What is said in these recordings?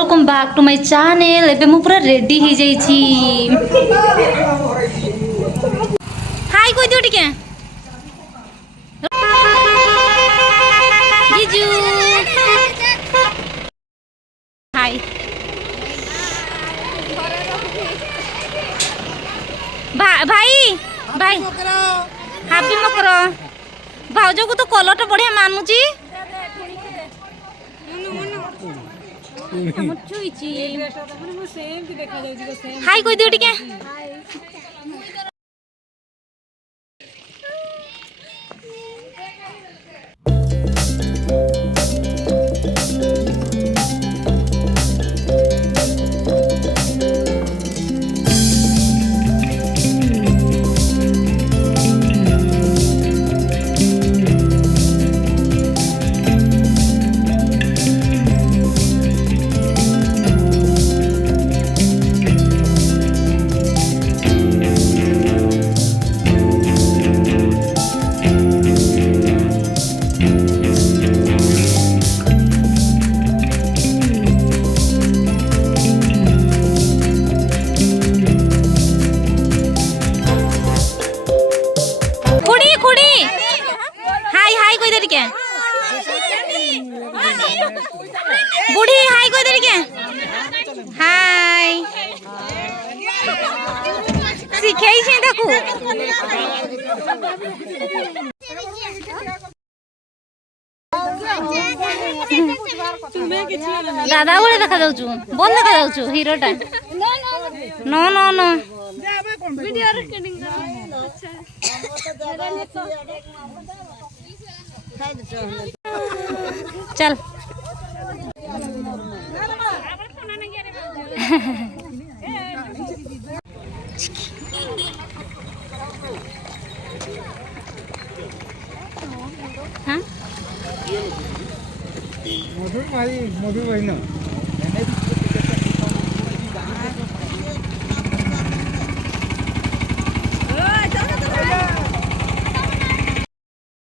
Welcome back to my channel. एबे मु पूरा रेडी ही जाई छी। हाय कोइ दियो टिके जीजू। हाय भाई भाई हापी मकर। भाउज को तो कलर बढ़िया मानुची। हाय कोइ दियो टिके। बुढ़ी हाय कोई तरीके हाय सिखाई छे देखू। दादा बोले देखा जाउछु बोल देखा जाउछु हीरोटा। No no no video recording चल। हाँ मधुर भाई ना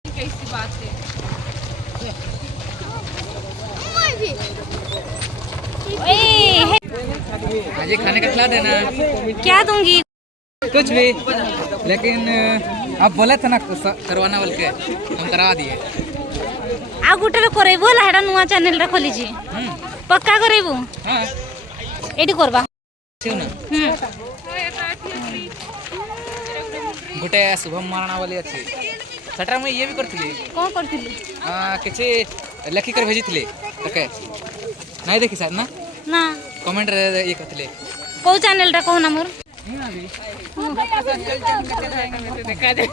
कैसी बात है। ये खाने का खिला देना। क्या दूंगी? कुछ भी, लेकिन आप बोले थे ना करवाना बोल के हम करवा दिए। आ गुटे करेबो लाडा नुआ चैनल रा खोली छी पक्का करेबो। हां एडी करबा ठीक ना। गुटे शुभम मारणा वाली अछि सटरा में ये भी करथिली। कोन करथिली? किछि लेखि कर भेजिथिले ओके नहीं देखि सर ना ना कमेंट रे ये करथिले। को चैनल रा कहना मोर देखा दे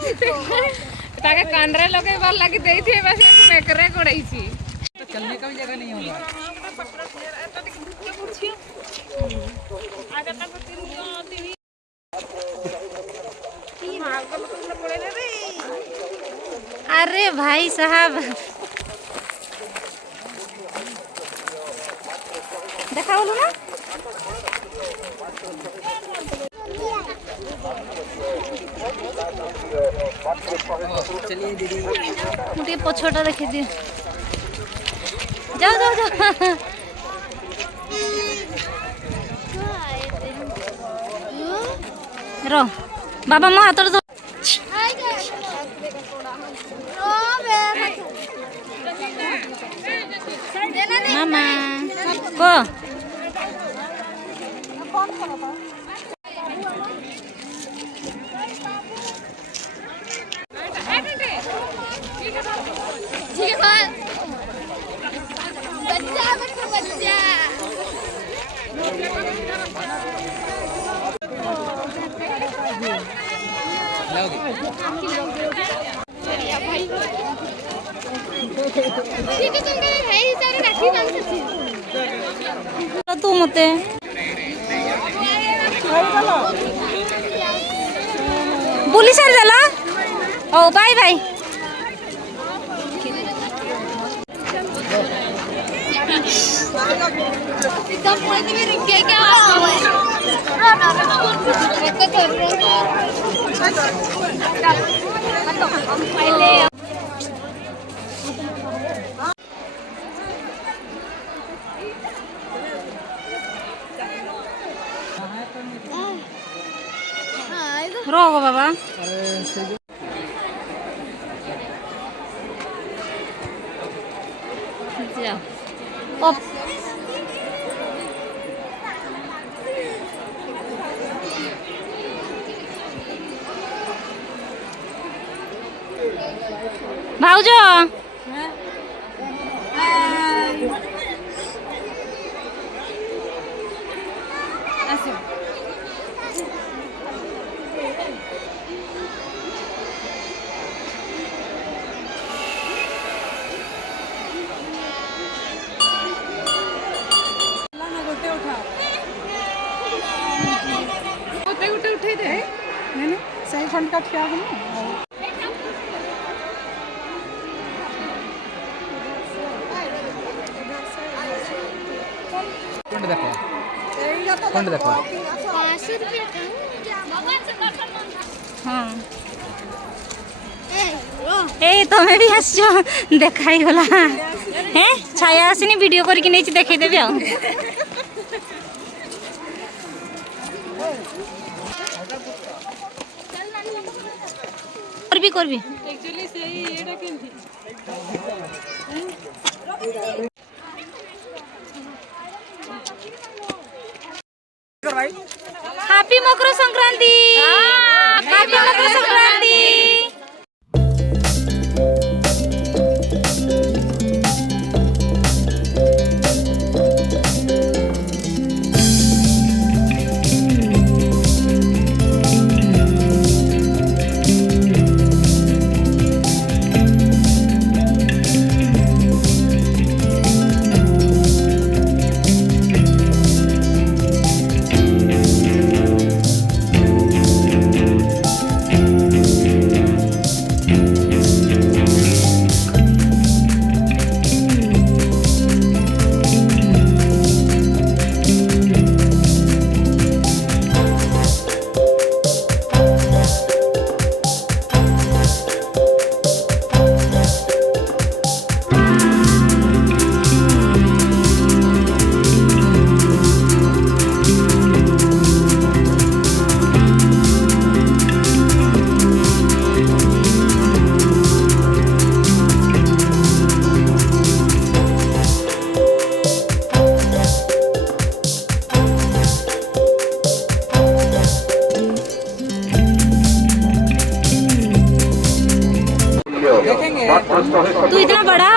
ताके कांडरे लगे बाल लगी देई थी बस मेकरे कोड़ई छी। तो चलने का भी जगह नहीं होगा। अरे भाई साहब देखा बोलो ना। चलिए दीदी मुझे पछोटा देखी दी। जाओ जाओ जाओ। रो बाबा मो हाथ दो। मामा को तू मते बुली सार जाला। ओ बाय बाय। रहो बाबा जाओ भाउज ଗୋଟେ ଗୋଟେ ଉଠେଇ ଦେ ସେଇ ଖଣ୍ଡଟା ଠିଆ ହବ कौन देखो कौन देखो हाँ ए तमें भी आस देखाई गला हे छाया आसनी वीडियो करके नहीं देखई देबे आ करबी एक्चुअली सही एटा केंती हैप्पी मकर संक्रांति हैप्पी मकर संक्रांति तू इतना बड़ा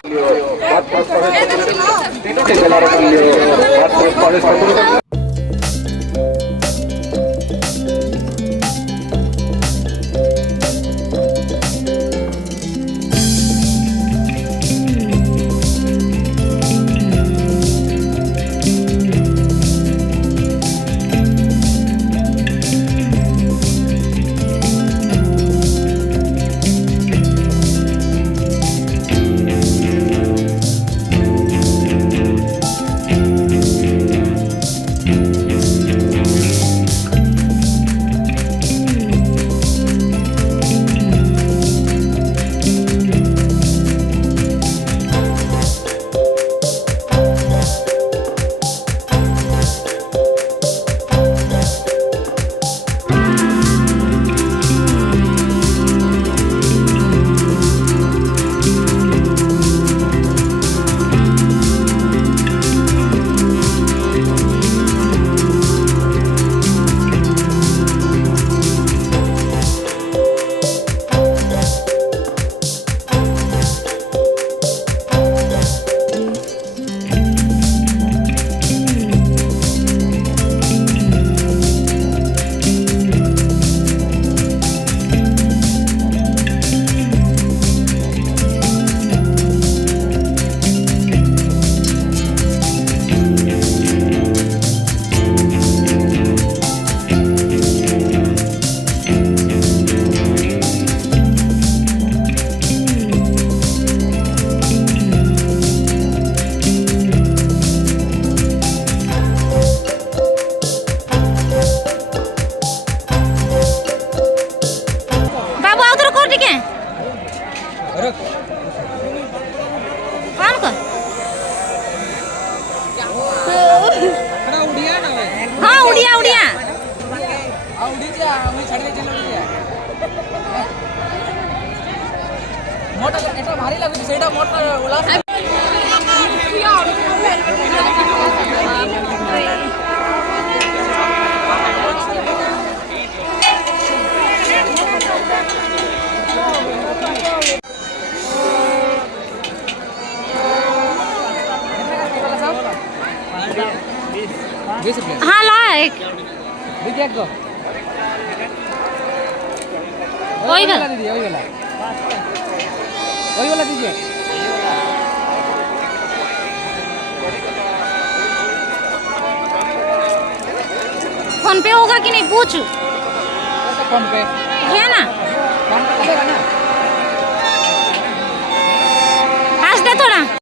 ସେଇଟା ମୋଟା ଉଲାସ हाँ ला एक दीजिए एक दो वही वाला। दीजिए वही वाला दीजिए फोन पे होगा कि नहीं पूछ फोन पे है ना फोन पे चलेगा ना हंस दे थोड़ा